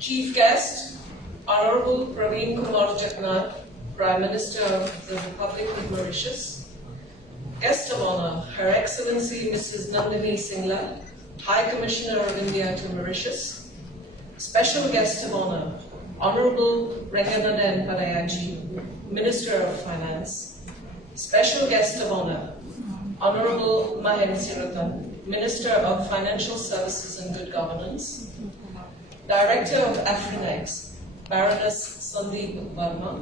Chief guest, Honorable Pravind Kumar Jugnauth, Prime Minister of the Republic of Mauritius. Guest of honor, Her Excellency Mrs. Nandini Singla, High Commissioner of India to Mauritius. Special guest of honor, Honorable Renganaden Padayaji, Minister of Finance. Special guest of honor, Honorable Mahen Siratan, Minister of Financial Services and Good Governance. Director of Afrinex, Baroness Sandeep Verma.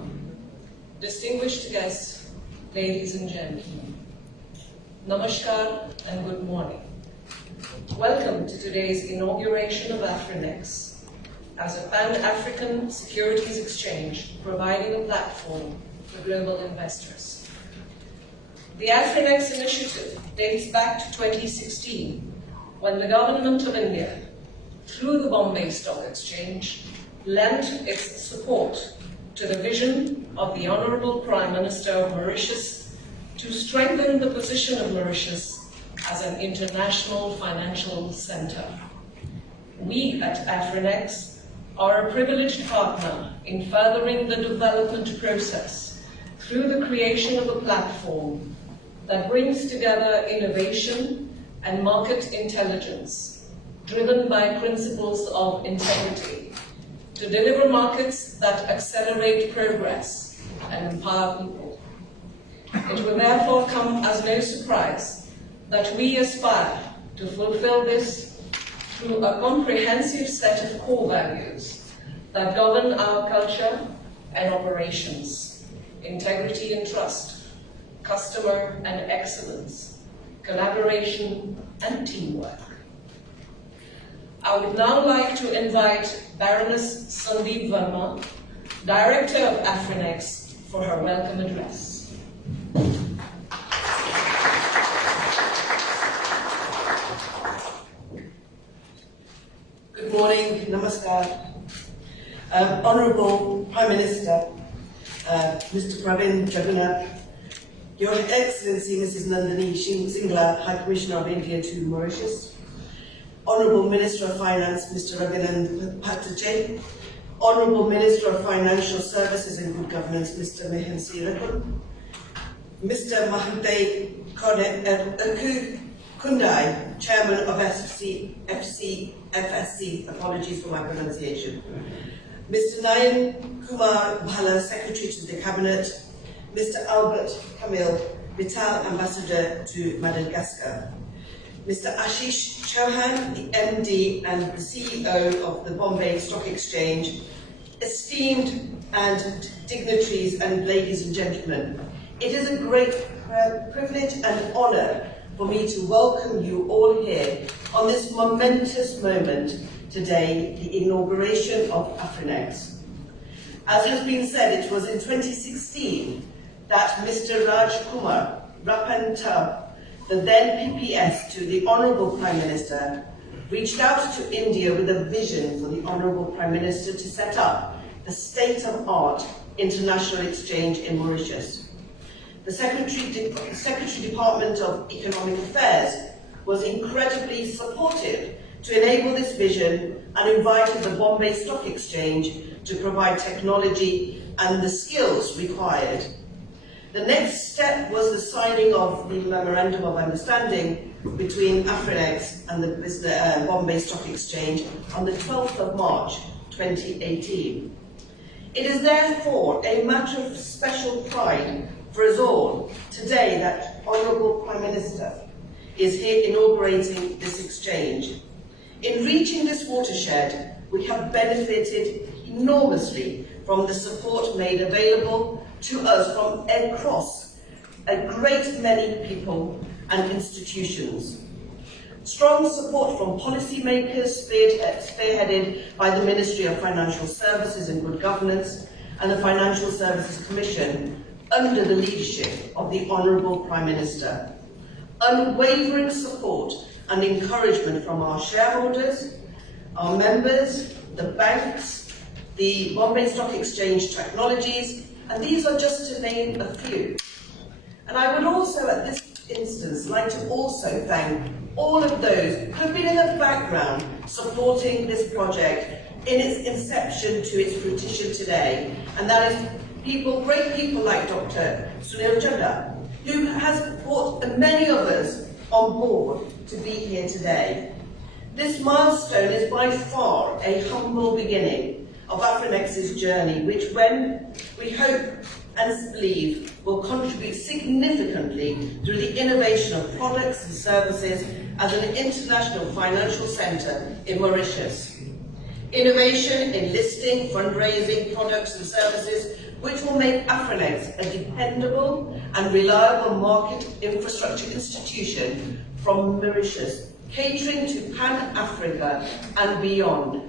Distinguished guests, ladies and gentlemen. Namaskar and good morning. Welcome to today's inauguration of Afrinex as a Pan-African securities exchange providing a platform for global investors. The Afrinex initiative dates back to 2016 when the Government of India, through the Bombay Stock Exchange, lent its support to the vision of the Honorable Prime Minister of Mauritius to strengthen the position of Mauritius as an international financial center. We at Afrinex are a privileged partner in furthering the development process through the creation of a platform that brings together innovation and market intelligence driven by principles of integrity, to deliver markets that accelerate progress and empower people. It will therefore come as no surprise that we aspire to fulfill this through a comprehensive set of core values that govern our culture and operations: integrity and trust, customer and excellence, collaboration and teamwork. I would now like to invite Baroness Sandeep Verma, Director of Afrinex, for her welcome address. Good morning, namaskar. Honourable Prime Minister, Mr. Pravind Jugnauth, Your Excellency Mrs. Nandini Singla, High Commissioner of India to Mauritius, Honourable Minister of Finance, Mr. Raghunan Patache, Honourable Minister of Financial Services and Good Governance, Mr. Mahen Siratan, Mr. Mahantay Kundai, Chairman of FSC, apologies for my pronunciation, Mr. Nayan Kumar Bhala, Secretary to the Cabinet, Mr. Albert Kamil Vital, Ambassador to Madagascar, Mr. Ashish Chauhan, the MD and the CEO of the Bombay Stock Exchange, esteemed and dignitaries and ladies and gentlemen, it is a great privilege and honour for me to welcome you all here on this momentous moment today, the inauguration of Afrinex. As has been said, it was in 2016 that Mr. Raj Kumar Rapanta, the then PPS to the Honourable Prime Minister, reached out to India with a vision for the Honourable Prime Minister to set up the state-of-art international exchange in Mauritius. The Secretary Department of Economic Affairs was incredibly supportive to enable this vision and invited the Bombay Stock Exchange to provide technology and the skills required. The next step was the signing of the Memorandum of Understanding between Afrinex and the Bombay Stock Exchange on the 12th of March 2018. It is therefore a matter of special pride for us all today that Honourable Prime Minister is here inaugurating this exchange. In reaching this watershed, we have benefited enormously from the support made available to us from across a great many people and institutions. Strong support from policymakers spearheaded by the Ministry of Financial Services and Good Governance and the Financial Services Commission under the leadership of the Honourable Prime Minister. Unwavering support and encouragement from our shareholders, our members, the banks, the Bombay Stock Exchange Technologies, and these are just to name a few. And I would also at this instance like to also thank all of those who have been in the background supporting this project in its inception to its fruition today, and that is great people like Dr. Sunil Chadha, who has brought many of us on board to be here today. This milestone is by far a humble beginning of Afrinex's journey, which we hope and believe will contribute significantly through the innovation of products and services as an international financial centre in Mauritius. Innovation in listing, fundraising, products and services which will make Afrinex a dependable and reliable market infrastructure institution from Mauritius, catering to Pan-Africa and beyond.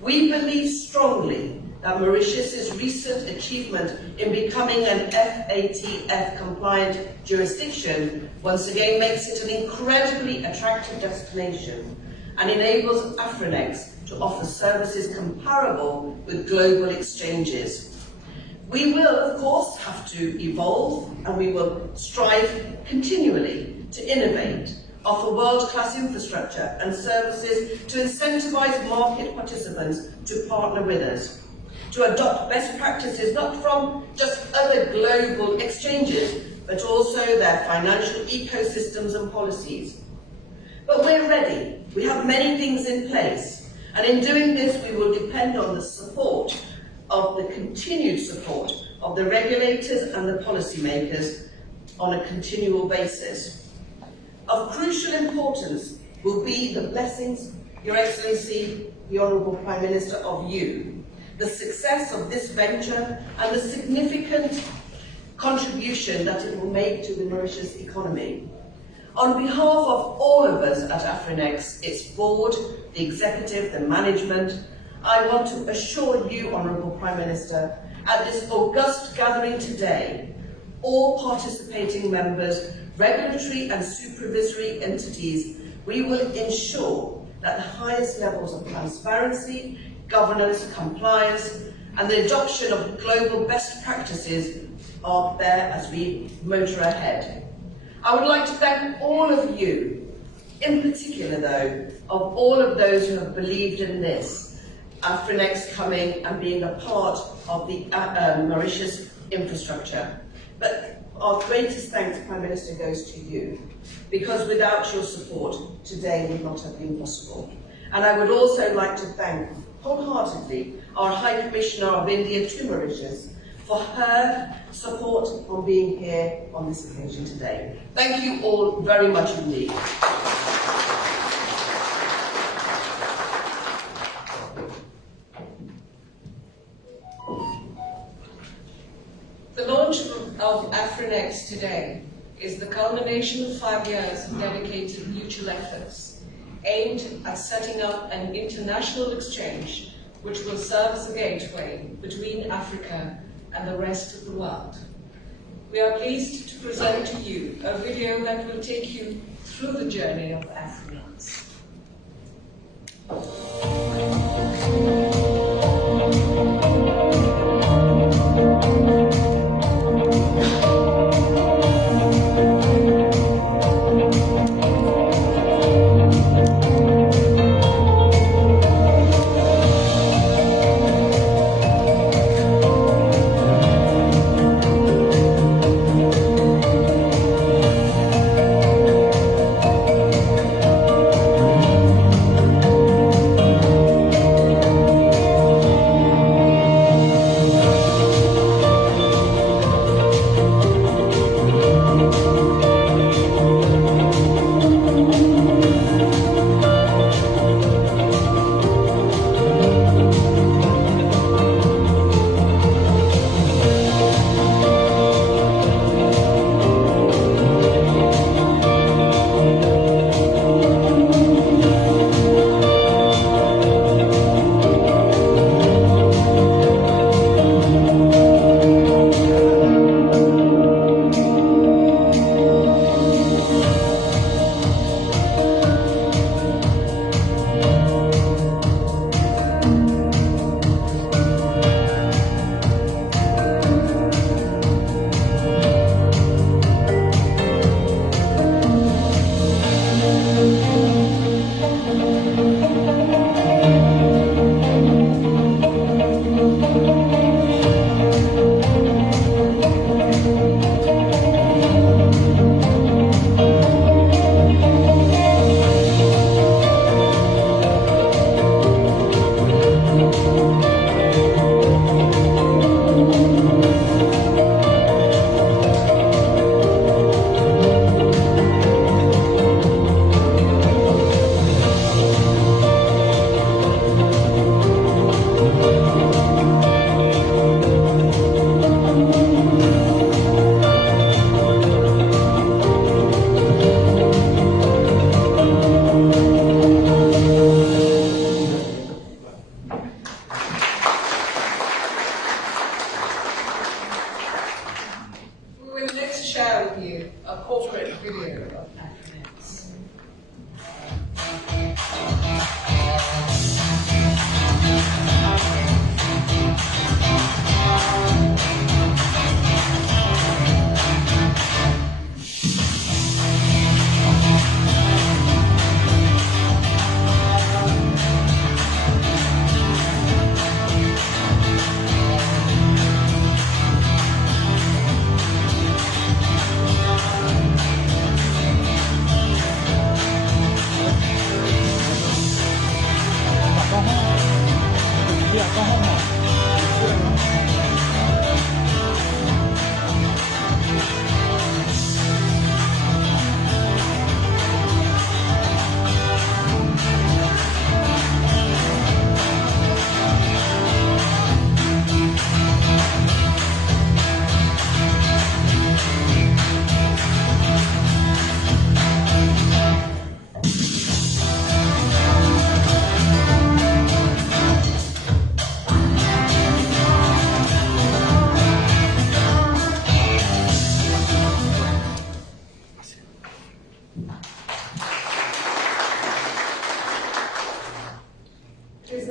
We believe strongly that Mauritius's recent achievement in becoming an FATF-compliant jurisdiction once again makes it an incredibly attractive destination and enables Afrinex to offer services comparable with global exchanges. We will, of course, have to evolve, and we will strive continually to innovate, offer world-class infrastructure and services to incentivise market participants to partner with us, to adopt best practices not from just other global exchanges, but also their financial ecosystems and policies. But we're ready. We have many things in place, and in doing this we will depend on the support of the continued support of the regulators and the policymakers on a continual basis. Of crucial importance will be the blessings, Your Excellency, the Honourable Prime Minister, of you, the success of this venture and the significant contribution that it will make to the Mauritius economy. On behalf of all of us at Afrinex, its board, the executive, the management, I want to assure you, Honourable Prime Minister, at this august gathering today, all participating members, regulatory and supervisory entities, we will ensure that the highest levels of transparency, governance, compliance, and the adoption of global best practices are there as we motor ahead. I would like to thank all of you, in particular though, of all of those who have believed in this, Afrinex coming and being a part of the Mauritius infrastructure. But our greatest thanks, Prime Minister, goes to you, because without your support, today would not have been possible. And I would also like to thank wholeheartedly our High Commissioner of India to Mauritius for her support on being here on this occasion today. Thank you all very much indeed. The launch of Afrinex today is the culmination of 5 years of dedicated mutual efforts aimed at setting up an international exchange which will serve as a gateway between Africa and the rest of the world. We are pleased to present to you a video that will take you through the journey of Afrinex.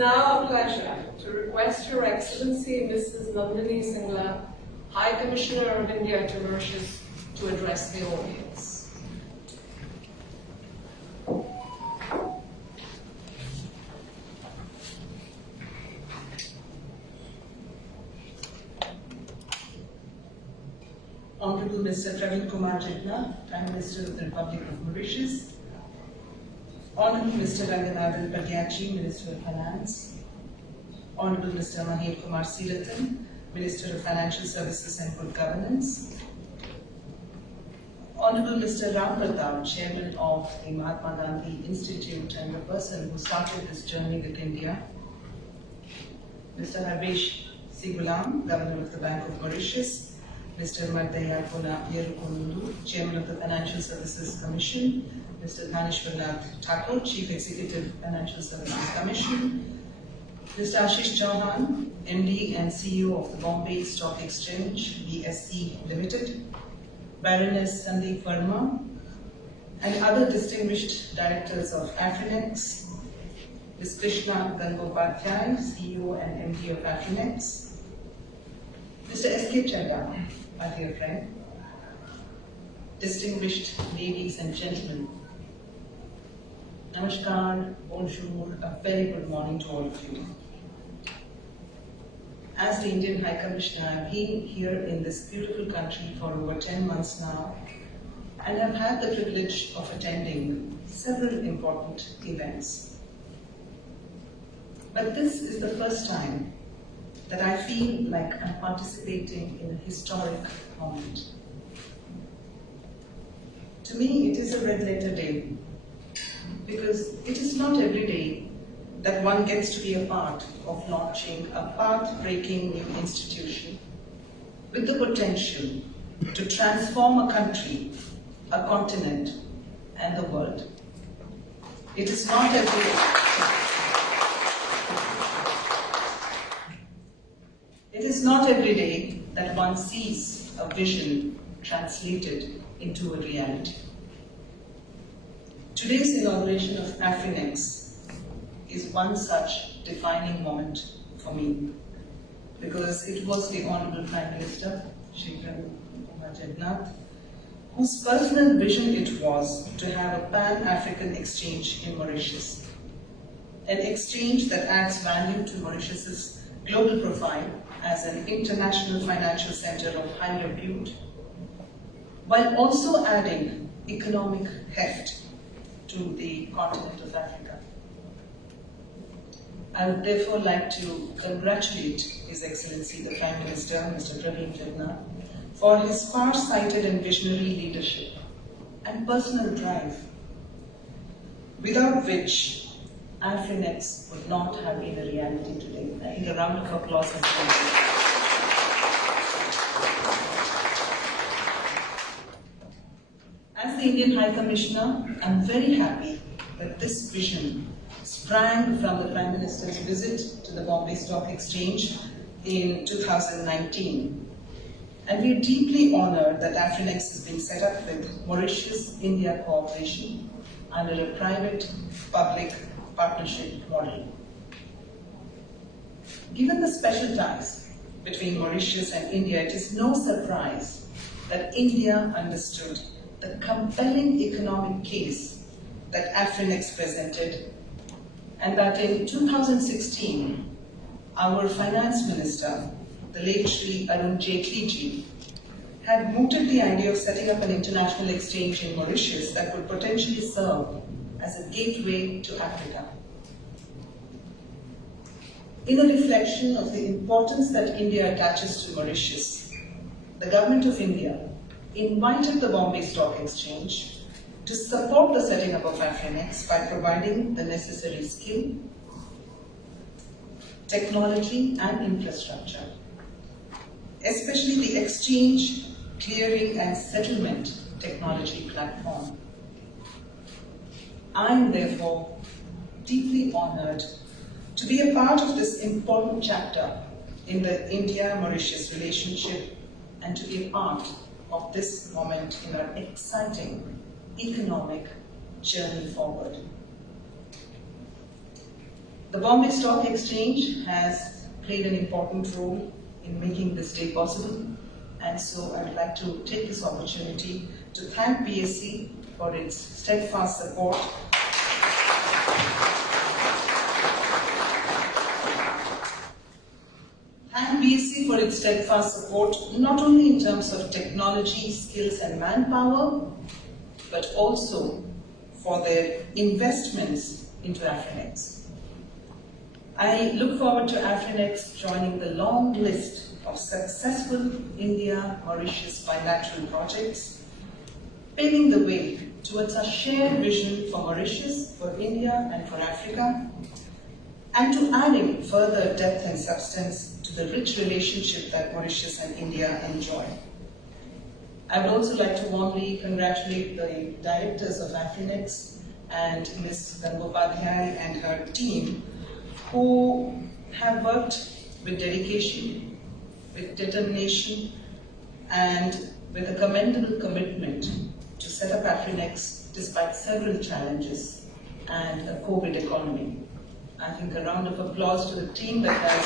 now a pleasure to request Her Excellency Mrs. Nandini Singla, High Commissioner of India to Mauritius, to address the audience. Honorable Mr. Pravind Kumar Jugnauth, Prime Minister of the Republic of Mauritius, Honorable Mr. Ranganathan Padyachi, Minister of Finance, Honorable Mr. Mahir Kumar Seerathan, Minister of Financial Services and Good Governance, Honorable Mr. Ram Pratap, Chairman of the Mahatma Gandhi Institute and the person who started this journey with India, Mr. Harvesh Sigulam, Governor of the Bank of Mauritius, Mr. Madhya Yerukunundu, Chairman of the Financial Services Commission, Mr. Dhaneshwarnath Thakur, Chief Executive Financial Services Commission, Mr. Ashish Chauhan, MD and CEO of the Bombay Stock Exchange, BSE Limited, Baroness Sandeep Verma, and other distinguished directors of Afrinex, Ms. Krishna Gangopadhyay, CEO and MD of Afrinex, Mr. S.K. Chadha, my dear friend, distinguished ladies and gentlemen, Namaskar, bonjour, a very good morning to all of you. As the Indian High Commissioner, I've been here in this beautiful country for over 10 months now, and I've had the privilege of attending several important events. But this is the first time that I feel like I'm participating in a historic moment. To me, it is a red letter day, because it is not every day that one gets to be a part of launching a path-breaking new institution with the potential to transform a country, a continent, and the world. It is not every day. It is not every day that one sees a vision translated into a reality. Today's inauguration of Afrinex is one such defining moment for me, because it was the Honorable Prime Minister, Shri Pravind Kumar Jugnauth, whose personal vision it was to have a pan-African exchange in Mauritius, an exchange that adds value to Mauritius's global profile as an international financial center of high repute, while also adding economic heft to the continent of Africa. I would therefore like to congratulate His Excellency the Prime Minister, Mr. Pravind Jugnauth, for his far-sighted and visionary leadership and personal drive, without which Afrinex would not have been a reality today. I think a round of applause is needed. As the Indian High Commissioner, I'm very happy that this vision sprang from the Prime Minister's visit to the Bombay Stock Exchange in 2019. And we're deeply honored that Afrinex is being set up with Mauritius-India cooperation under a private-public partnership model. Given the special ties between Mauritius and India, it is no surprise that India understood the compelling economic case that Afrinex presented, and that in 2016, our finance minister, the late Shri Arun Jaitley ji, had mooted the idea of setting up an international exchange in Mauritius that would potentially serve as a gateway to Africa. In a reflection of the importance that India attaches to Mauritius, the Government of India invited the Bombay Stock Exchange to support the setting up of Afrinex by providing the necessary skill, technology, and infrastructure, especially the exchange, clearing, and settlement technology platform. I am therefore deeply honored to be a part of this important chapter in the India-Mauritius relationship and to be a part of this moment in our exciting economic journey forward. The Bombay Stock Exchange has played an important role in making this day possible, and so I would like to take this opportunity to thank BSE for its steadfast support not only in terms of technology, skills and manpower, but also for their investments into Afrinex. I look forward to Afrinex joining the long list of successful India-Mauritius bilateral projects, paving the way towards a shared vision for Mauritius, for India and for Africa, and to adding further depth and substance to the rich relationship that Mauritius and India enjoy. I would also like to warmly congratulate the directors of Afrinex and Ms. Gangopadhyay and her team, who have worked with dedication, with determination, and with a commendable commitment to set up Afrinex despite several challenges and a COVID economy. I think a round of applause to the team that has.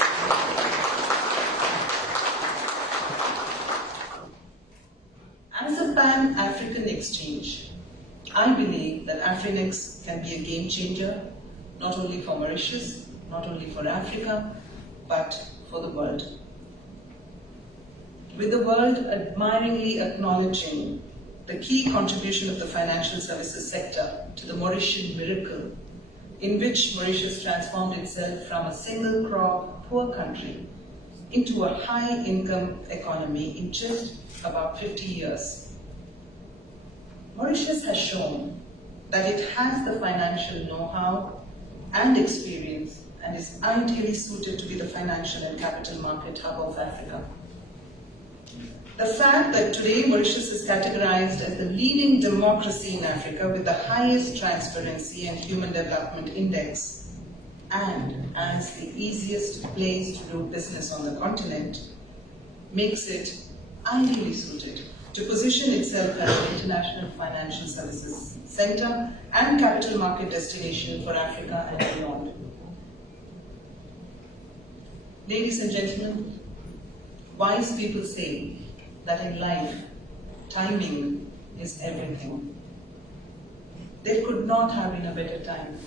As a Pan-African exchange, I believe that Afrinex can be a game changer, not only for Mauritius, not only for Africa, but for the world. With the world admiringly acknowledging the key contribution of the financial services sector to the Mauritian miracle, in which Mauritius transformed itself from a single crop, poor country into a high-income economy in just about 50 years. Mauritius has shown that it has the financial know-how and experience and is ideally suited to be the financial and capital market hub of Africa. The fact that today Mauritius is categorized as the leading democracy in Africa with the highest transparency and human development index, and as the easiest place to do business on the continent, makes it ideally suited to position itself as an international financial services center and capital market destination for Africa and beyond. Ladies and gentlemen, wise people say that in life, timing is everything. There could not have been a better time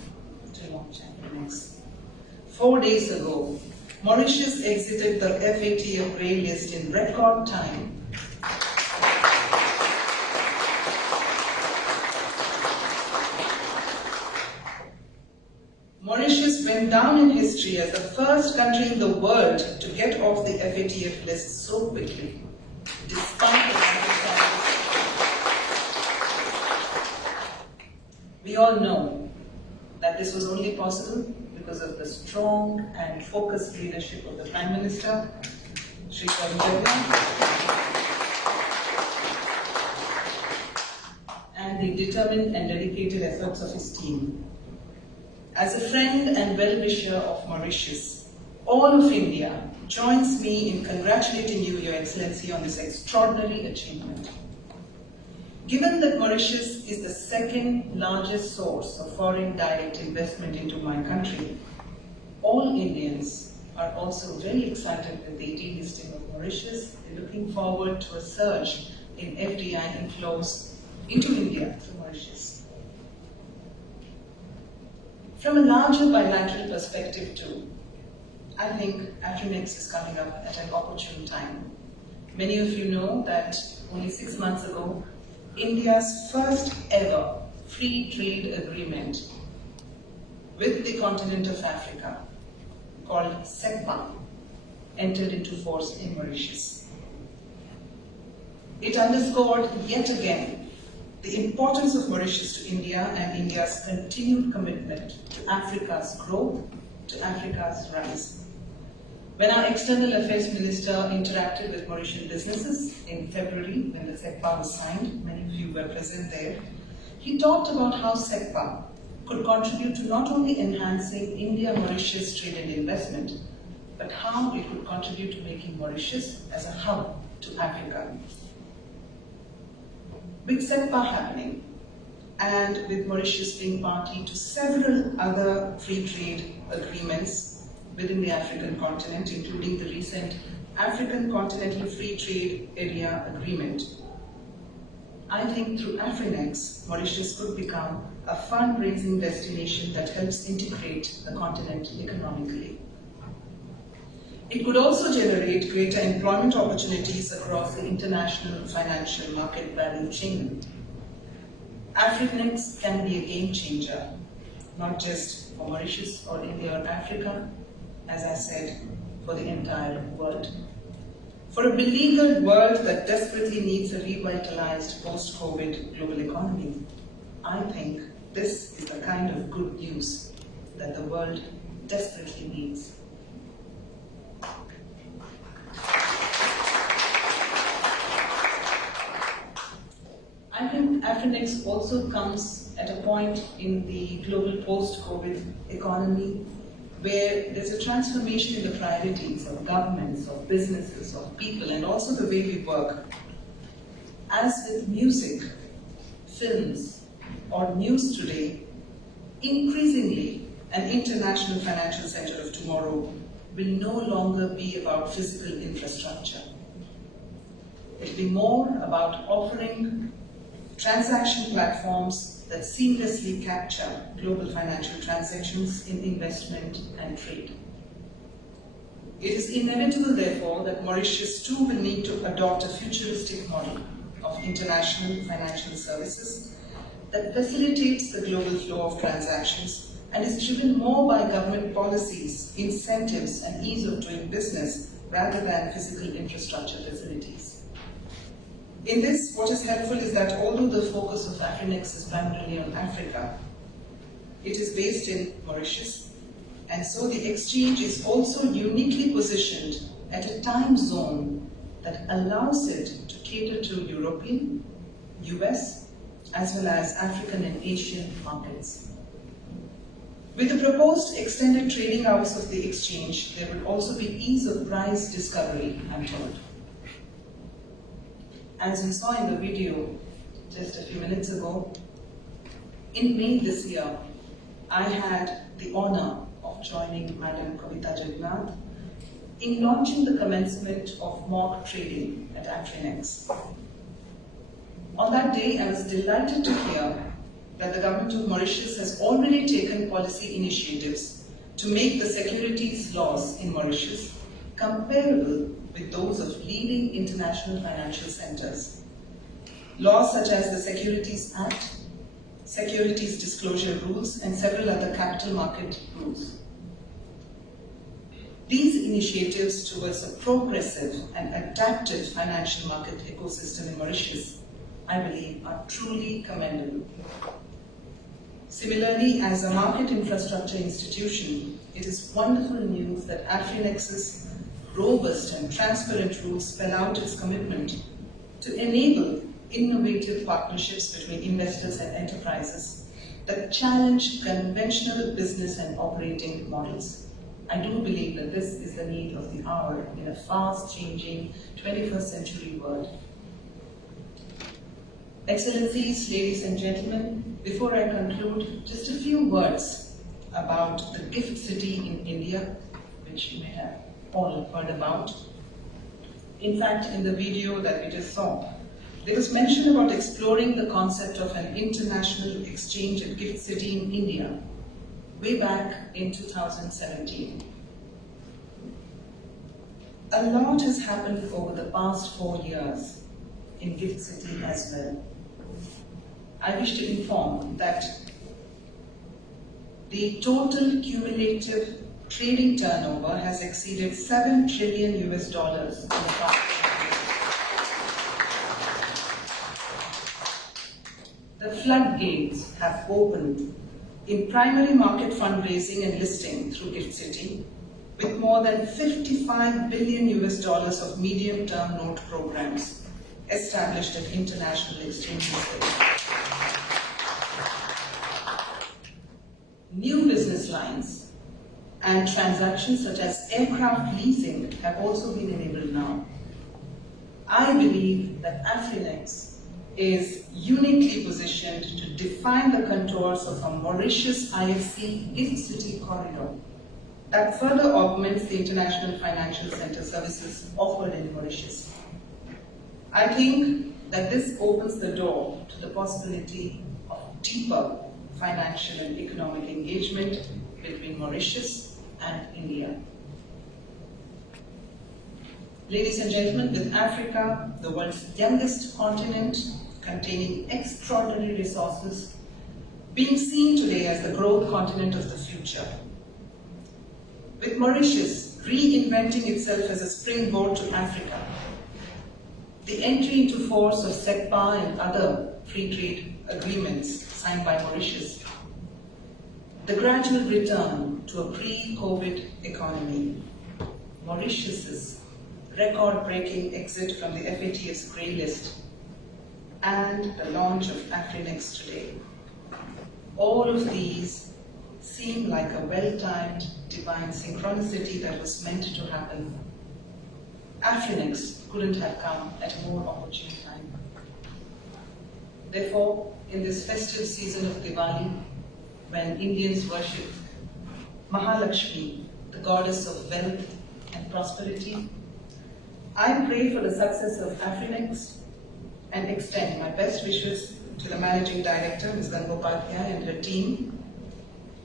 to launch Afrinex. 4 days ago, Mauritius exited the FATF grey list in record time. Mauritius went down in history as the first country in the world to get off the FATF list so quickly, despite the We all know that this was only possible because of the strong and focused leadership of the Prime Minister, Shri Pravind and the determined and dedicated efforts of his team. As a friend and well-wisher of Mauritius, all of India joins me in congratulating you, Your Excellency, on this extraordinary achievement. Given that Mauritius is the second largest source of foreign direct investment into my country, all Indians are also very excited with the delisting of Mauritius. They're looking forward to a surge in FDI inflows into India through Mauritius. From a larger bilateral perspective too, I think Afrinex is coming up at an opportune time. Many of you know that only 6 months ago, India's first ever free trade agreement with the continent of Africa, called CEPA, entered into force in Mauritius. It underscored yet again the importance of Mauritius to India and India's continued commitment to Africa's growth, to Africa's rise. When our External Affairs Minister interacted with Mauritian businesses in February, when the CEPA was signed, many of you were present there, he talked about how CEPA could contribute to not only enhancing India-Mauritius trade and investment, but how it could contribute to making Mauritius as a hub to Africa. With CEPA happening, and with Mauritius being party to several other free trade agreements within the African continent, including the recent African Continental Free Trade Area Agreement. I think through Afrinex, Mauritius could become a fundraising destination that helps integrate the continent economically. It could also generate greater employment opportunities across the international financial market value chain. Afrinex can be a game changer, not just for Mauritius or India or Africa, as I said, for the entire world. For a beleaguered world that desperately needs a revitalized post-COVID global economy, I think this is the kind of good news that the world desperately needs. I think Afrinex also comes at a point in the global post-COVID economy where there's a transformation in the priorities of governments, of businesses, of people, and also the way we work. As with music, films, or news today, increasingly an international financial center of tomorrow will no longer be about physical infrastructure. It will be more about offering transaction platforms that seamlessly capture global financial transactions in investment and trade. It is inevitable, therefore, that Mauritius too will need to adopt a futuristic model of international financial services that facilitates the global flow of transactions and is driven more by government policies, incentives, and ease of doing business rather than physical infrastructure facilities. In this, what is helpful is that although the focus of Afrinex is primarily on Africa, it is based in Mauritius, and so the exchange is also uniquely positioned at a time zone that allows it to cater to European, US, as well as African and Asian markets. With the proposed extended trading hours of the exchange, there will also be ease of price discovery, I'm told. As you saw in the video just a few minutes ago, in May this year, I had the honor of joining Madam Pravind Kumar Jugnauth in launching the commencement of mock trading at Afrinex. On that day, I was delighted to hear that the government of Mauritius has already taken policy initiatives to make the securities laws in Mauritius comparable with those of leading international financial centers. Laws such as the Securities Act, Securities Disclosure Rules, and several other capital market rules. These initiatives towards a progressive and adaptive financial market ecosystem in Mauritius, I believe, are truly commendable. Similarly, as a market infrastructure institution, it is wonderful news that Afrinex's robust and transparent rules spell out its commitment to enable innovative partnerships between investors and enterprises that challenge conventional business and operating models. I do believe that this is the need of the hour in a fast-changing 21st century world. Excellencies, ladies and gentlemen, before I conclude, just a few words about the gift city in India, which you may have all heard about. In fact, in the video that we just saw, there was mention about exploring the concept of an international exchange at Gift City in India, way back in 2017. A lot has happened over the past 4 years in Gift City as well. I wish to inform that the total cumulative trading turnover has exceeded $7 trillion in the past 4 years. The floodgates have opened in primary market fundraising and listing through Gift City, with more than $55 billion of medium-term note programs established at international exchanges. New business lines and transactions such as aircraft leasing have also been enabled now. I believe that Afrinex is uniquely positioned to define the contours of a Mauritius IFC Gift City corridor that further augments the international financial center services offered in Mauritius. I think that this opens the door to the possibility of deeper financial and economic engagement between Mauritius and India. Ladies and gentlemen, with Africa, the world's youngest continent, containing extraordinary resources, being seen today as the growth continent of the future. With Mauritius reinventing itself as a springboard to Africa, the entry into force of CEPA and other free trade agreements signed by Mauritius, the gradual return to a pre-COVID economy, Mauritius's record-breaking exit from the FATF's grey list, and the launch of Afrinex today. All of these seem like a well-timed divine synchronicity that was meant to happen. Afrinex couldn't have come at a more opportune time. Therefore, in this festive season of Diwali, when Indians worship Mahalakshmi, the goddess of wealth and prosperity, I pray for the success of Afrinex and extend my best wishes to the Managing Director, Ms. Gangopadhyay, and her team,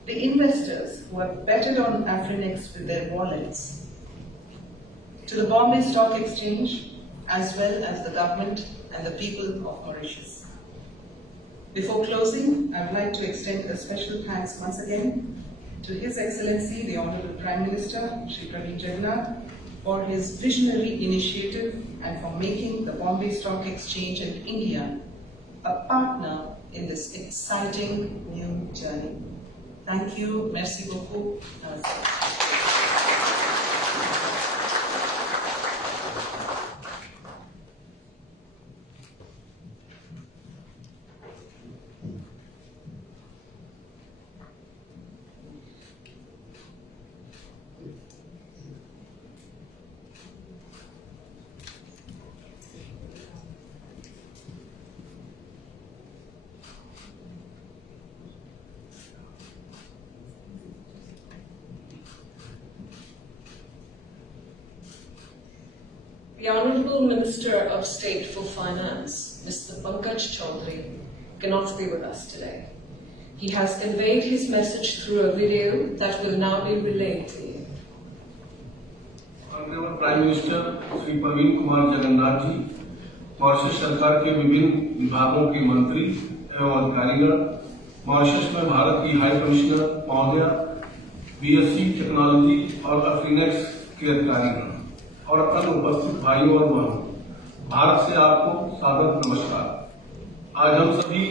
the investors who have betted on Afrinex with their wallets, to the Bombay Stock Exchange, as well as the government and the people of Mauritius. Before closing, I would like to extend a special thanks once again to His Excellency, the Honorable Prime Minister, Shri Pravind Jugnauth, for his visionary initiative and for making the Bombay Stock Exchange and India a partner in this exciting new journey. Thank you. Merci beaucoup. The Honourable Minister of State for Finance, Mr. Pankaj Chaudhary, cannot be with us today. He has conveyed his message through a video that will now be relayed to you. Honourable Prime Minister Shri Pravind Kumar Jugnauth ji, Mauritius सरकार के विभिन्न विभागों के मंत्री एवं अधिकारीगण, Mauritius में भारत की हाई कमिश्नर महोदया, बीएससी टेक्नोलॉजी और अफ्रीनेक्स के अधिकारीगण और अन्य उपस्थित भाइयों और बहनों, भारत से आपको सादर नमस्कार। आज हम सभी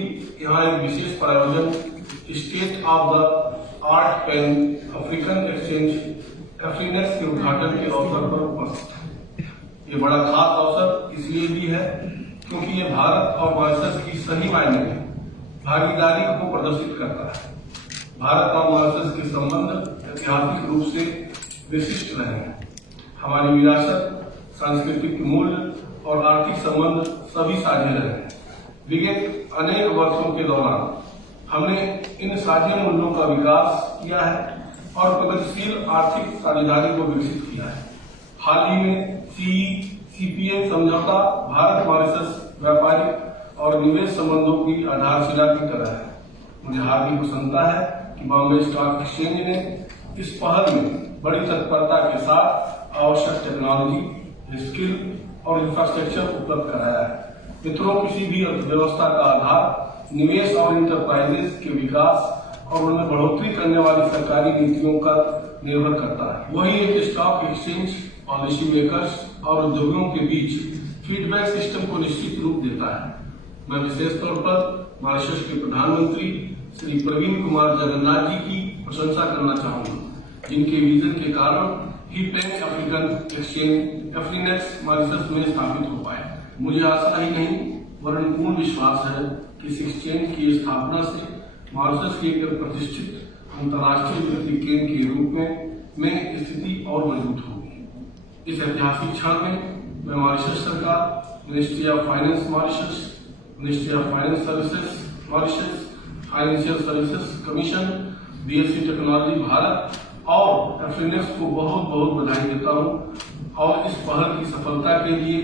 यहाँ एक विशेष प्रायोजन state of the art pan African exchange Afrinex के उद्घाटन के अवसर पर उपस्थित हैं। ये बड़ा खास अवसर इसलिए भी है क्योंकि ये भारत और मॉरिशस की सही मायने में भागीदारी को प्रदर्शित करता है। भारत और मॉरिशस के संबंध ऐतिहासिक रूप से विशिष्ट रहे हैं। हमारी विरासत, सांस्कृतिक मूल्य और आर्थिक संबंध सभी साझे रहे हैं। विगत अनेक वर्षों के दौरान हमने इन साझे मूल्यों का विकास किया है और प्रगतिशील आर्थिक साझेदारी को विकसित किया है। हाल ही में सीपीए समझौता भारत मॉरिशस व्यापारिक और निवेश संबंधों की आधारशिला की तरह है। मुझे हार्दिक प्रसन्नता है कि बॉम्बे स्टॉक एक्सचेंज ने इस पहल में बड़ी तत्परता के साथ आवश्यक टेक्नोलॉजी, स्किल और इंफ्रास्ट्रक्चर उपलब्ध कराया है। मित्रों, किसी भी अर्थव्यवस्था का आधार निवेश और इंटरप्राइजेस के विकास और उनमें बढ़ोतरी करने वाली सरकारी नीतियों का निर्भर करता है। वही एक स्टॉक एक्सचेंज पॉलिसी मेकर्स और उद्योगों के बीच फीडबैक सिस्टम को निश्चित रूप देता है। मैं विशेष तौर पर मॉरिशस के प्रधानमंत्री श्री प्रवीण कुमार जगन्नाथ जी की प्रशंसा करना चाहूंगा, जिनके विजन के कारण ही पैन अफ्रीकन एक्सचेंज अफ्रीनेक्स मॉरिशस में स्थापित हो पाए। मुझे आशा ही नहीं वरन पूर्ण विश्वास है कि इस एक्सचेंज की स्थापना से मॉरिशस के एक प्रतिष्ठित अंतर्राष्ट्रीय वित्तीय केंद्र के रूप में स्थिति और मजबूत होगी। इस ऐतिहासिक क्षण में मैं मॉरिशस सरकार, ministry of finance Mauritius, Ministry of Finance Services Mauritius, Financial Services Commission, BSc technology Bharat और एफ्रिनेक्स को बहुत बहुत बधाई देता हूं और इस पहल की सफलता के लिए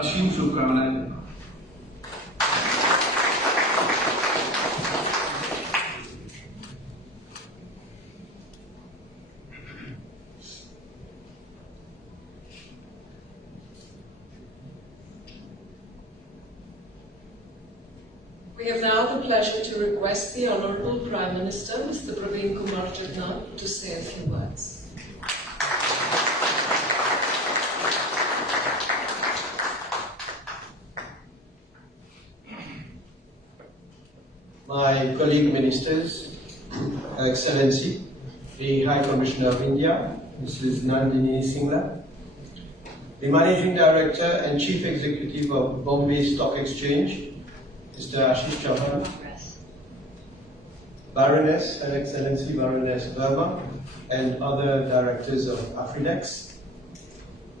असीम शुभकामनाएं देता हूं। We have now the pleasure to request the Honourable Prime Minister, Mr. Pravind Kumar Jugnauth, to say a few words. My colleague ministers, Her Excellency, the High Commissioner of India, Mrs. Nandini Singla, the Managing Director and Chief Executive of Bombay Stock Exchange, Mr. Ashish Chauhan, Baroness, Her Excellency Baroness Verma, and other directors of Afrinex,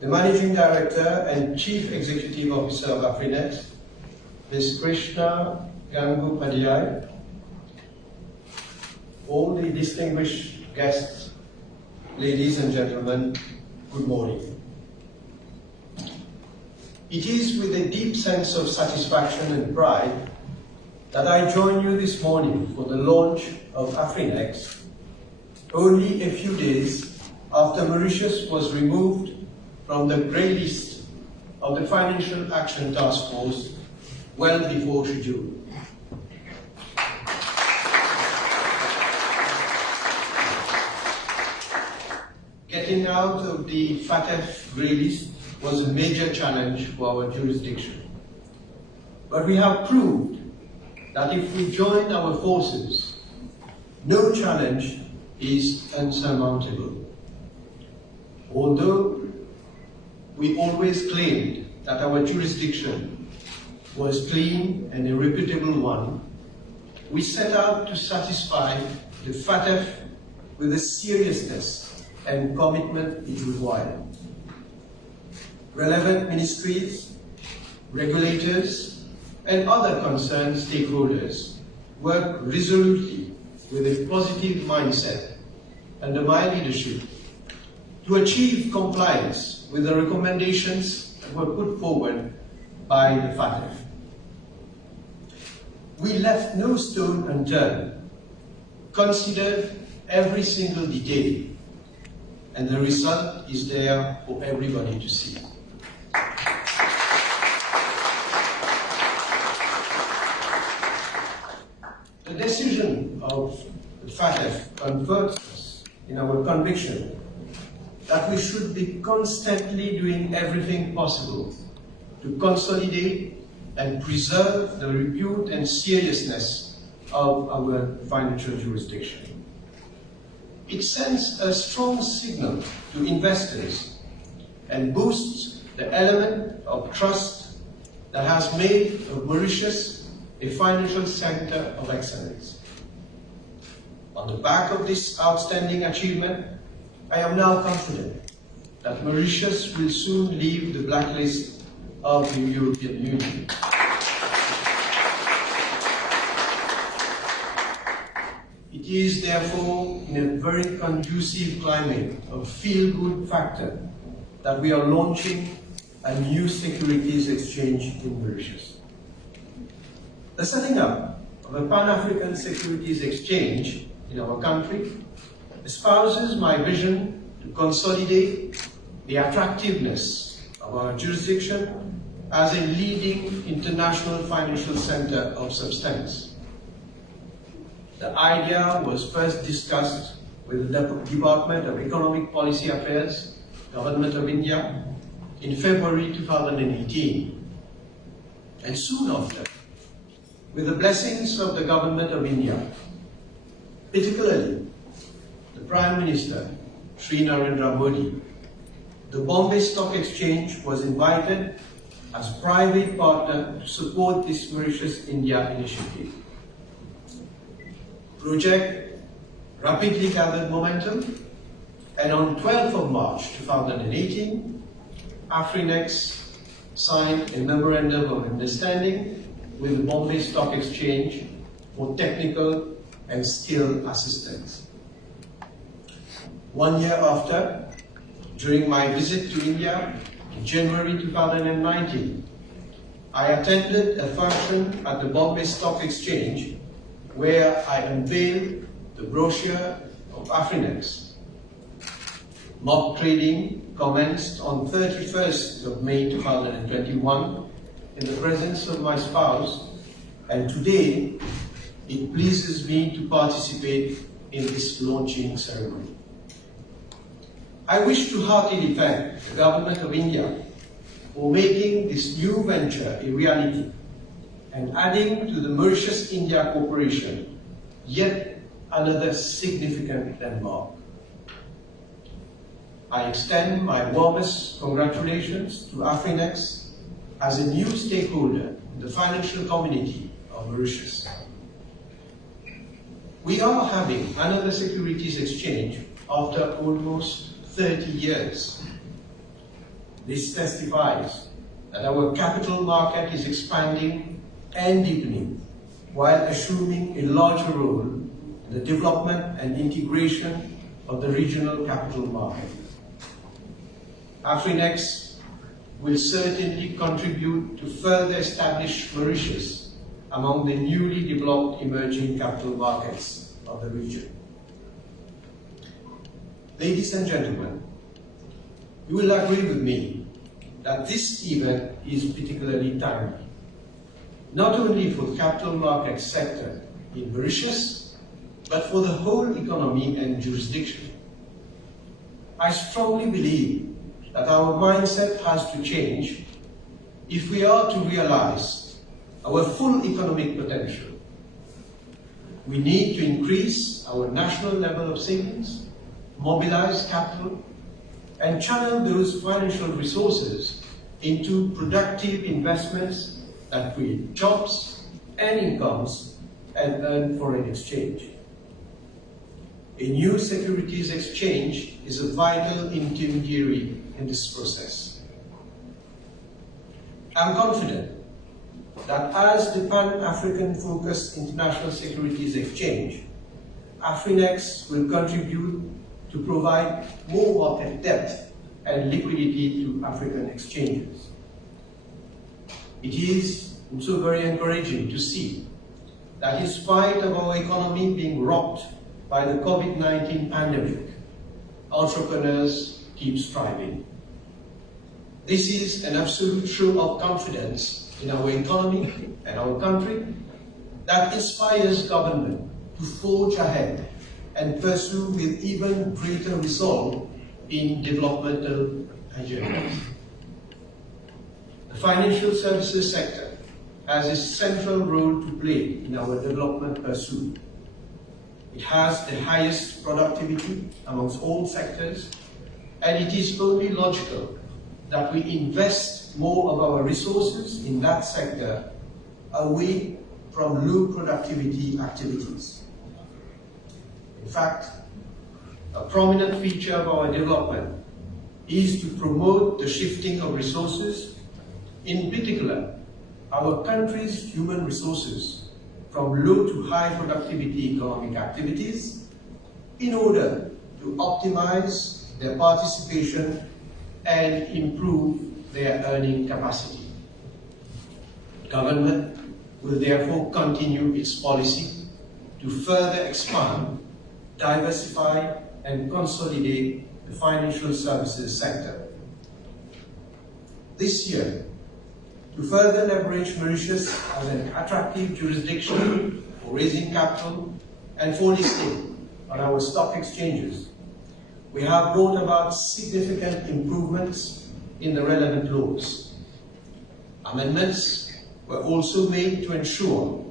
the Managing Director and Chief Executive Officer of Afrinex, Ms. Krishna Gangupadhyay, all the distinguished guests, ladies and gentlemen, good morning. It is with a deep sense of satisfaction and pride that I join you this morning for the launch of Afrinex, only a few days after Mauritius was removed from the grey list of the Financial Action Task Force well before schedule. Getting out of the FATF grey list was a major challenge for our jurisdiction. But we have proved that if we join our forces, no challenge is unsurmountable. Although we always claimed that our jurisdiction was clean and a reputable one, we set out to satisfy the FATF with the seriousness and commitment it required. Relevant ministries, regulators, and other concerned stakeholders work resolutely with a positive mindset under my leadership to achieve compliance with the recommendations that were put forward by the FATF. We left no stone unturned, considered every single detail, and the result is there for everybody to see. The decision of the FATF confirms us in our conviction that we should be constantly doing everything possible to consolidate and preserve the repute and seriousness of our financial jurisdiction. It sends a strong signal to investors and boosts the element of trust that has made Mauritius a financial center of excellence. On the back of this outstanding achievement, I am now confident that Mauritius will soon leave the blacklist of the European Union. It is therefore in a very conducive climate of feel-good factor that we are launching a new securities exchange in Mauritius. The setting up of a Pan-African securities exchange in our country espouses my vision to consolidate the attractiveness of our jurisdiction as a leading international financial center of substance. The idea was first discussed with the Department of Economic Policy Affairs, Government of India, in February 2018. And soon after, with the blessings of the Government of India, particularly the Prime Minister, Sri Narendra Modi, the Bombay Stock Exchange was invited as private partner to support this Mauritius India initiative. Project rapidly gathered momentum, and on 12th of March 2018, Afrinex signed a memorandum of understanding with the Bombay Stock Exchange for technical and skill assistance. 1 year after, during my visit to India in January 2019, I attended a function at the Bombay Stock Exchange where I unveiled the brochure of Afrinex. Mock trading commenced on 31st of May 2021 in the presence of my spouse, and today it pleases me to participate in this launching ceremony. I wish to heartily thank the Government of India for making this new venture a reality and adding to the Mauritius-India cooperation yet another significant landmark. I extend my warmest congratulations to Afrinex as a new stakeholder in the financial community of Mauritius. We are having another securities exchange after almost 30 years. This testifies that our capital market is expanding and deepening while assuming a larger role in the development and integration of the regional capital market. Afrinex will certainly contribute to further establish Mauritius among the newly developed emerging capital markets of the region. Ladies and gentlemen, you will agree with me that this event is particularly timely, not only for the capital market sector in Mauritius, but for the whole economy and jurisdiction. I strongly believe that our mindset has to change if we are to realize our full economic potential. We need to increase our national level of savings, mobilize capital, and channel those financial resources into productive investments that create jobs and incomes and earn foreign exchange. A new securities exchange is a vital intermediary in this process. I'm confident that as the Pan-African focused international securities exchange, Afrinex will contribute to provide more market depth and liquidity to African exchanges. It is also very encouraging to see that in spite of our economy being rocked by the COVID-19 pandemic, entrepreneurs keep striving. This is an absolute show of confidence in our economy and our country that inspires government to forge ahead and pursue with even greater resolve in developmental agendas. The financial services sector has a central role to play in our development pursuit. It has the highest productivity amongst all sectors, and it is only logical that we invest more of our resources in that sector away from low productivity activities. In fact, a prominent feature of our development is to promote the shifting of resources, in particular, our country's human resources, from low to high productivity economic activities in order to optimize their participation and improve their earning capacity. Government will therefore continue its policy to further expand, diversify, and consolidate the financial services sector. This year, to further leverage Mauritius as an attractive jurisdiction for raising capital and for listing on our stock exchanges, we have brought about significant improvements in the relevant laws. Amendments were also made to ensure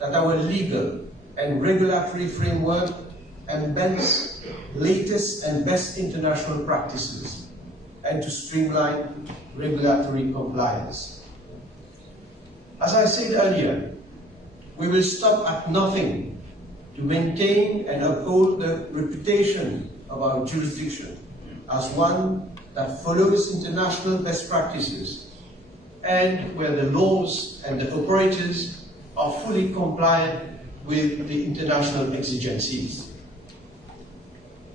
that our legal and regulatory framework embeds latest and best international practices and to streamline regulatory compliance. As I said earlier, we will stop at nothing to maintain and uphold the reputation of our jurisdiction as one that follows international best practices and where the laws and the operators are fully compliant with the international exigencies.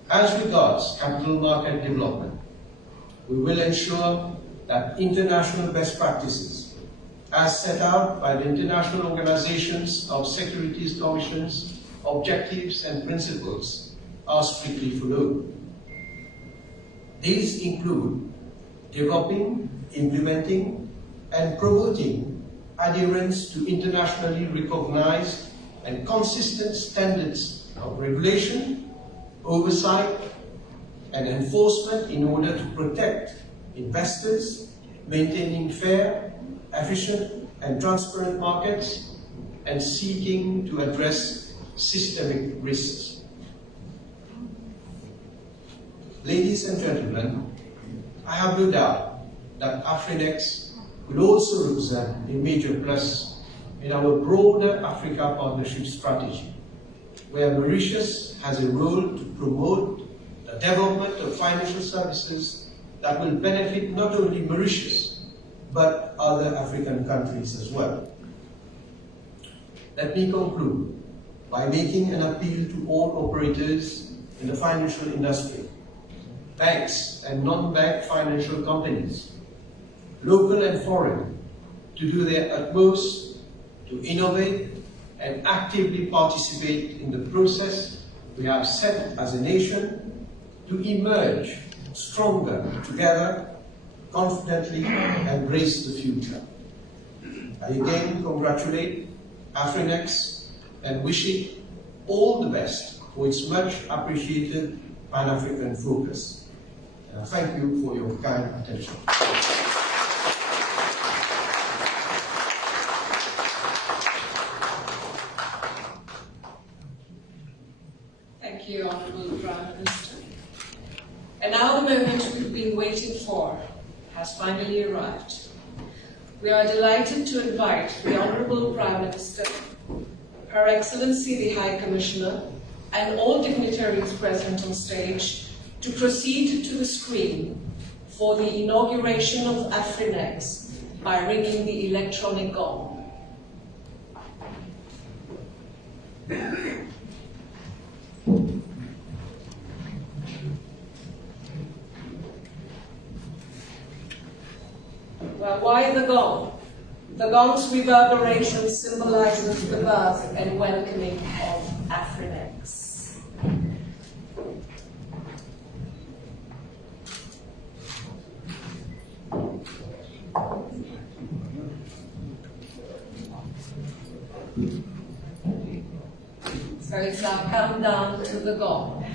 As regards capital market development, we will ensure that international best practices, as set out by the International Organizations of Securities Commissions, objectives and principles, are strictly followed. These include developing, implementing, and promoting adherence to internationally recognized and consistent standards of regulation, oversight, and enforcement in order to protect investors, maintaining fair, efficient, and transparent markets, and seeking to address systemic risks. Ladies and gentlemen, I have no doubt that Afrinex will also represent a major plus in our broader Africa partnership strategy, where Mauritius has a role to promote the development of financial services that will benefit not only Mauritius, but other African countries as well. Let me conclude by making an appeal to all operators in the financial industry, banks and non-bank financial companies, local and foreign, to do their utmost to innovate and actively participate in the process we have set as a nation to emerge stronger together, confidently embrace the future. I again congratulate Afrinex and wish it all the best for its much appreciated Pan-African focus. And I thank you for your kind attention. Thank you, Honourable Prime Minister. And now the moment we've been waiting for has finally arrived. We are delighted to invite the Honourable Prime Minister, Her Excellency the High Commissioner, and all dignitaries present on stage to proceed to the screen for the inauguration of Afrinex by ringing the electronic gong. Well, why the gong? The gong's reverberation symbolizes the birth and welcoming of Afrinex. So it's our countdown to the gong.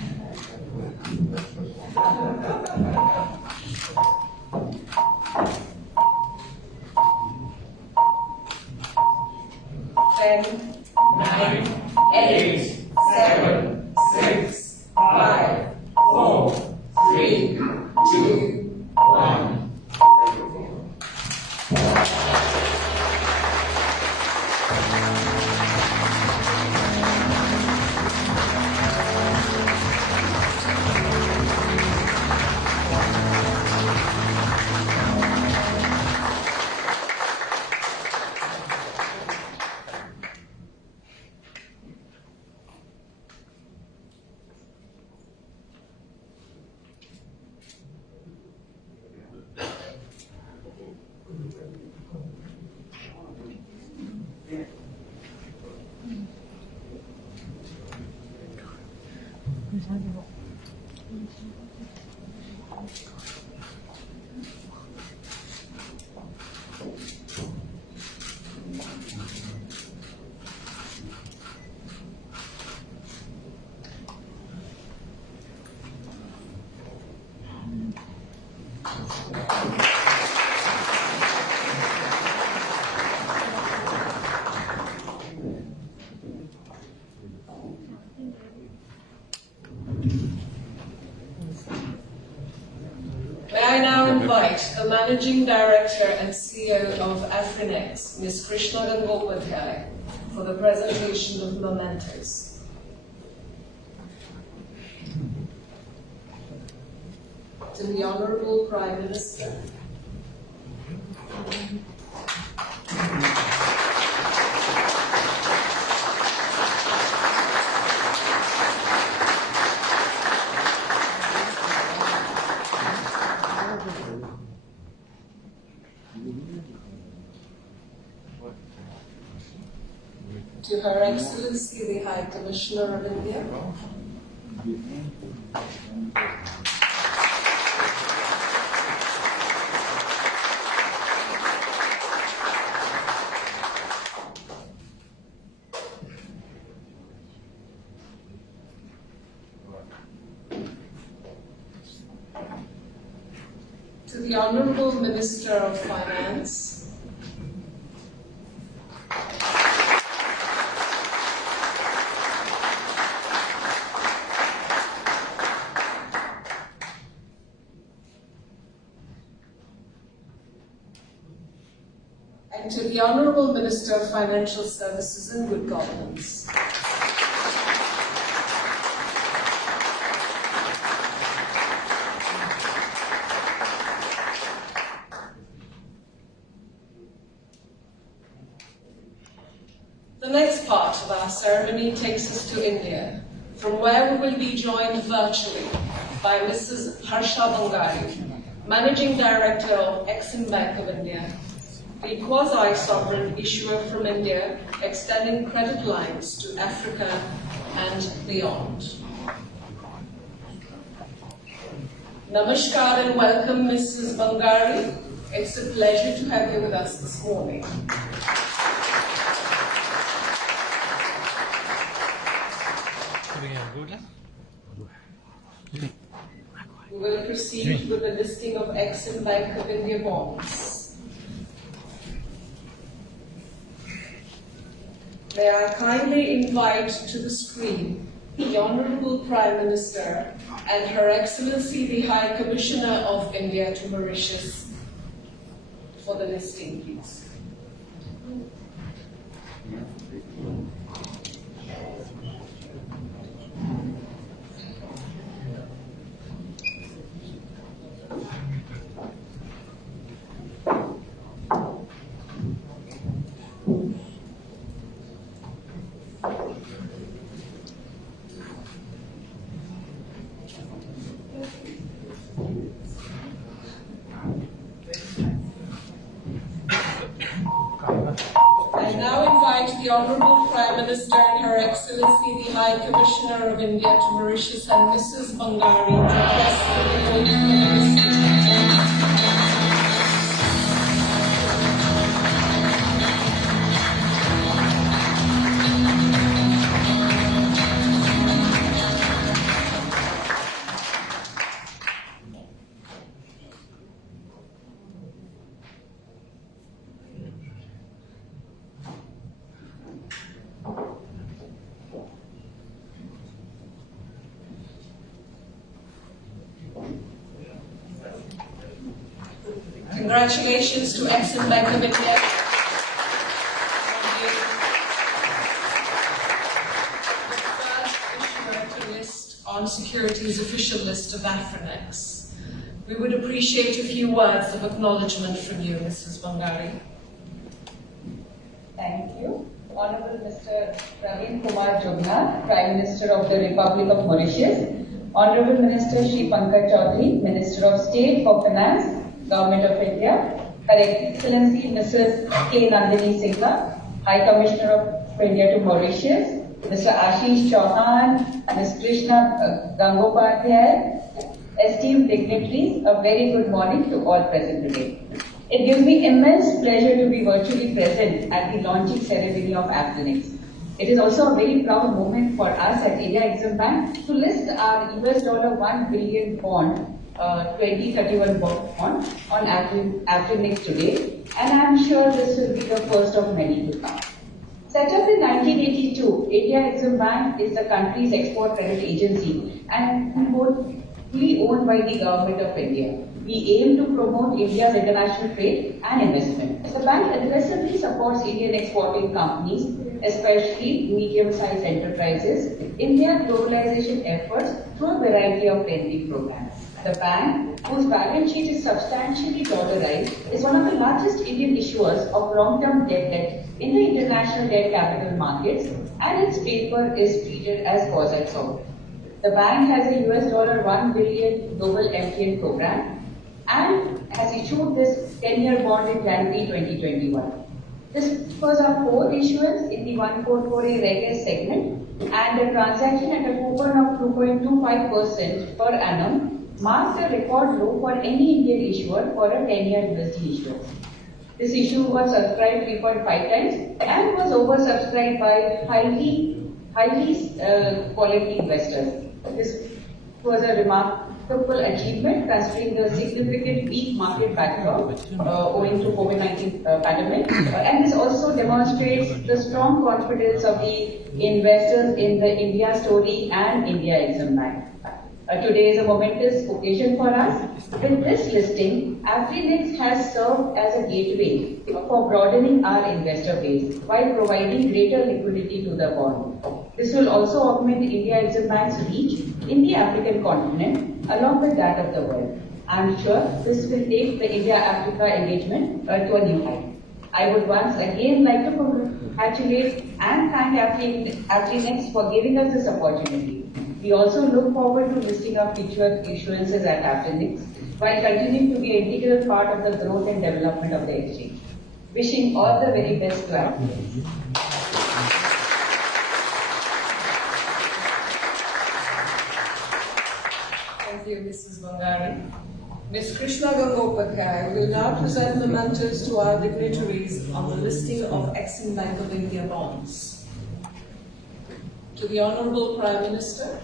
10, 9, 8, 7, 6, 5, 4, 3, 2, 1. May I now invite the Managing Director and CEO of Afrinex, Ms. Krishna Gangopadhyay, for the presentation of mementos. To the Honourable Prime Minister. to Her Excellency the High Commissioner of India. To the Honorable Minister of Finance. And to the Honorable Minister of Financial Services and Good Governance. The next part of our ceremony takes us to India, from where we will be joined virtually by Mrs. Harsha Bangari, Managing Director of Exim Bank of India, the quasi-sovereign issuer from India extending credit lines to Africa and beyond. Namaskar and welcome, Mrs. Bangari. It's a pleasure to have you with us this morning. We will proceed with the listing of Exim Bank of India bonds. May I kindly invite to the screen the Honorable Prime Minister and Her Excellency the High Commissioner of India to Mauritius for the listing, please. I now invite the Honorable Prime Minister and Her Excellency the High Commissioner of India to Mauritius and Mrs. Bangari to address the listing. Congratulations to Exim Bank of India. The first issuer to list on Securities Official List of Afronex. We would appreciate a few words of acknowledgement from you, Mrs. Bangari. Thank you. Honorable Mr. Pravind Kumar Jugnauth, Prime Minister of the Republic of Mauritius. Honorable Minister Shri Pankaj Chaudhary, Minister of State for Finance, Government of India. Her Excellency Mrs. K. Nandini Singha, High Commissioner of India to Mauritius. Mr. Ashish Chauhan, Ms. Krishna Gangopadhyay, esteemed dignitaries, a very good morning to all present today. It gives me immense pleasure to be virtually present at the launching ceremony of Afronex. It is also a very proud moment for us at India Exim Bank to list our $1 billion bond, 2031 bond on Afronex today, and I am sure this will be the first of many to come. Set up in 1982, India Exim Bank is the country's export credit agency and fully owned by the Government of India. We aim to promote India's international trade and investment. The bank aggressively supports Indian exporting companies, especially medium-sized enterprises, in their globalization efforts through a variety of lending programs. The bank, whose balance sheet is substantially dollarized, is one of the largest Indian issuers of long-term debt in the international debt capital markets, and its paper is treated as quasi-sovereign. The bank has a $1 billion global MTN program and has issued this 10-year bond in January 2021. This was our fourth issuance in the 144A Reg S segment, and the transaction at a coupon of 2.25% per annum marked a record low for any Indian issuer for a 10-year USD issuance. This issue was subscribed 3.5 times and was oversubscribed by highly quality investors. This was a remarkable achievement considering the significant weak market backdrop owing to COVID-19 pandemic. And this also demonstrates the strong confidence of the investors in the India story and India Exim Bank. Today is a momentous occasion for us. With this listing, AfriNext has served as a gateway for broadening our investor base while providing greater liquidity to the bond. This will also augment India Exim Bank's reach in the African continent along with that of the world. I am sure this will take the India-Africa engagement to a new height. I would once again like to congratulate and thank AfriNext for giving us this opportunity. We also look forward to listing our future issuances at AfriNext while continuing to be an integral part of the growth and development of the exchange. Wishing all the very best to AfriNext. Thank you, Mrs. Bangari. Ms. Krishna Gangopadhyay will now present mementos to our dignitaries on the listing of Exim Bank of India bonds. To the Honorable Prime Minister.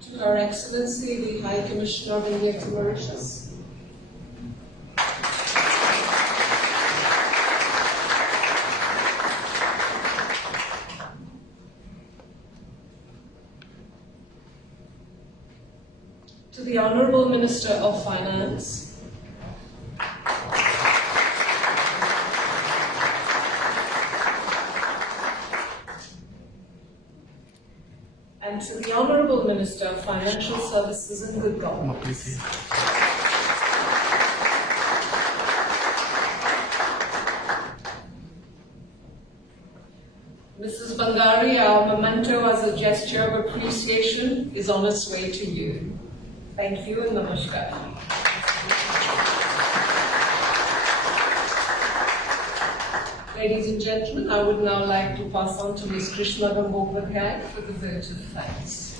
To Her Excellency, the High Commissioner of India to Mauritius. To the Honorable Minister of Finance. And to the Honorable Minister of Financial Services and Good Governance. Mrs. Bangari, our memento as a gesture of appreciation is on its way to you. Thank you and namaskar. Ladies and gentlemen, I would now like to pass on to Ms. Krishna Gangopadhyay for the vote of thanks.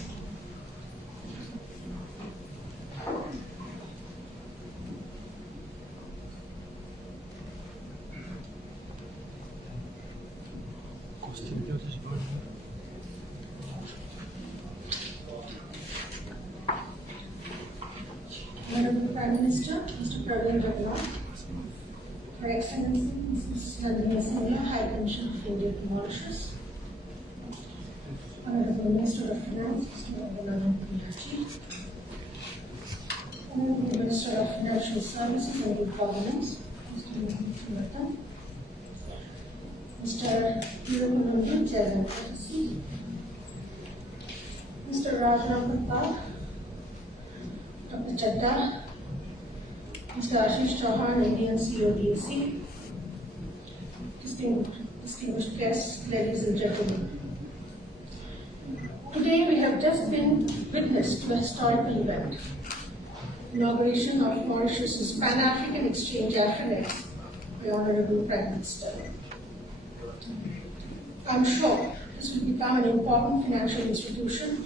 Honorable Prime Minister, Mr. Pravind Kumar Jugnauth, Her Excellency Mrs. Nandini Singh, High Commissioner of India to Mauritius, Honorable Minister of Finance, Mr. Pravind Kumar Jugnauth, Honorable Minister of Financial Services and Good Governance, Mr. Minister, Mr. Yerukunundu, Chairman Courtesy, Mr. Rajram Pratap, Dr. Chadda, Mr. Ashish Chauhan, Indian CODAC, distinguished guests, ladies and gentlemen. Today we have just been witness to a historical event, inauguration of Mauritius's Pan-African Exchange AfriNext by Honorable Prime Minister. I'm sure this will become an important financial institution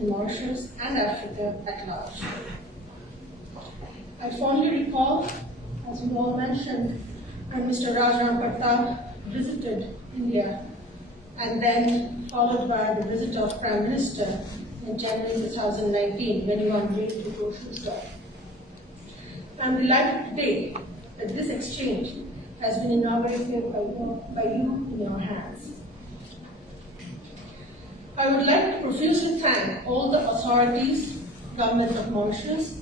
in Mauritius and Africa at large. I fondly recall, as you all mentioned, when Mr. Rajram Pratap visited India and then followed by the visit of Prime Minister in January 2019 when he inaugurated the grocery store. I'm delighted today that this exchange has been inaugurated by you in your hands. I would like to profusely thank all the authorities, Government of Mauritius,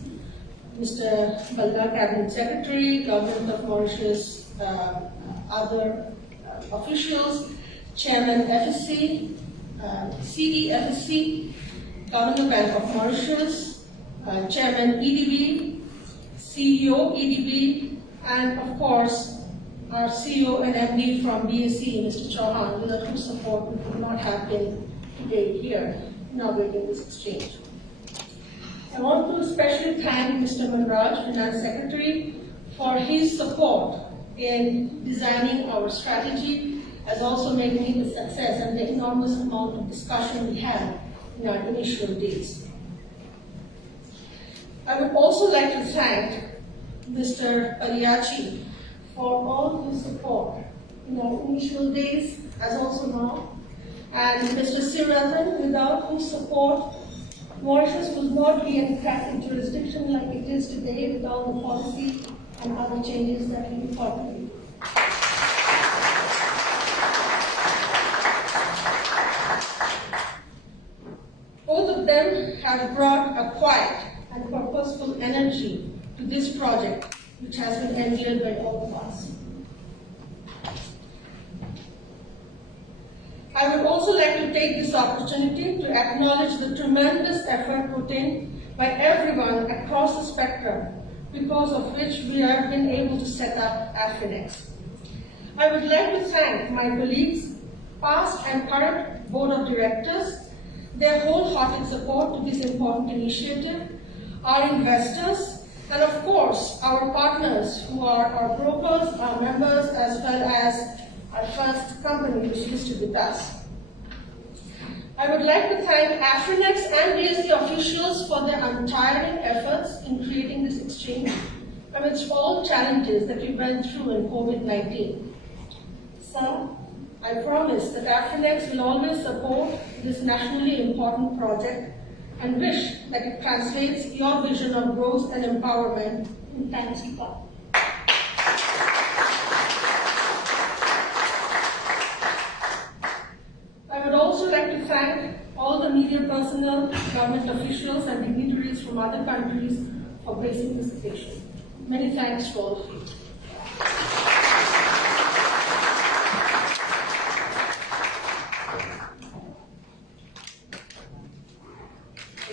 Mr. Balga, Cabinet Secretary, Government of Mauritius, other officials, Chairman FSC, CEFSC, Governor Bank of Mauritius, Chairman EDB, CEO EDB, and of course, our CEO and MD from BSE, Mr. Chauhan, without whose support we could not have been today here inaugurating this exchange. I want to especially thank Mr. Manraj, Finance Secretary, for his support in designing our strategy, as also making it a success and the enormous amount of discussion we had in our initial days. I would also like to thank Mr. Ariachi for all his support in our initial days, as also now, and Mr. Sirajan, without whose support, Mauritius would not be an attractive jurisdiction like it is today with all the policy and other changes that we incorporated. Both of them have brought a quiet and purposeful energy to this project, which has been endeared by all of us. I would also like to take this opportunity to acknowledge the tremendous effort put in by everyone across the spectrum, because of which we have been able to set up Afrinex. I would like to thank my colleagues, past and current board of directors, their wholehearted support to this important initiative, our investors, and of course, our partners who are our brokers, our members, as well as our first company which is listed with us. I would like to thank Afrinex and BSE officials for their untiring efforts in creating this exchange amidst all challenges that we went through in COVID-19. Sir, I promise that Afrinex will always support this nationally important project and wish that it translates your vision of growth and empowerment in times to come. I would also like to thank all the media personnel, government officials, and dignitaries from other countries for gracing this occasion. Many thanks to all of you.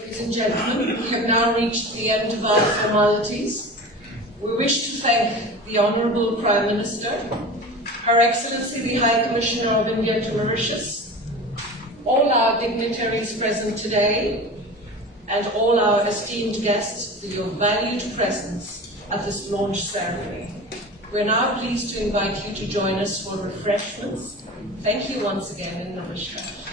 Ladies and gentlemen, we have now reached the end of our formalities. We wish to thank the Honourable Prime Minister, Her Excellency the High Commissioner of India to Mauritius, all our dignitaries present today, and all our esteemed guests for your valued presence at this launch ceremony. We're now pleased to invite you to join us for refreshments. Thank you once again, and namaskar.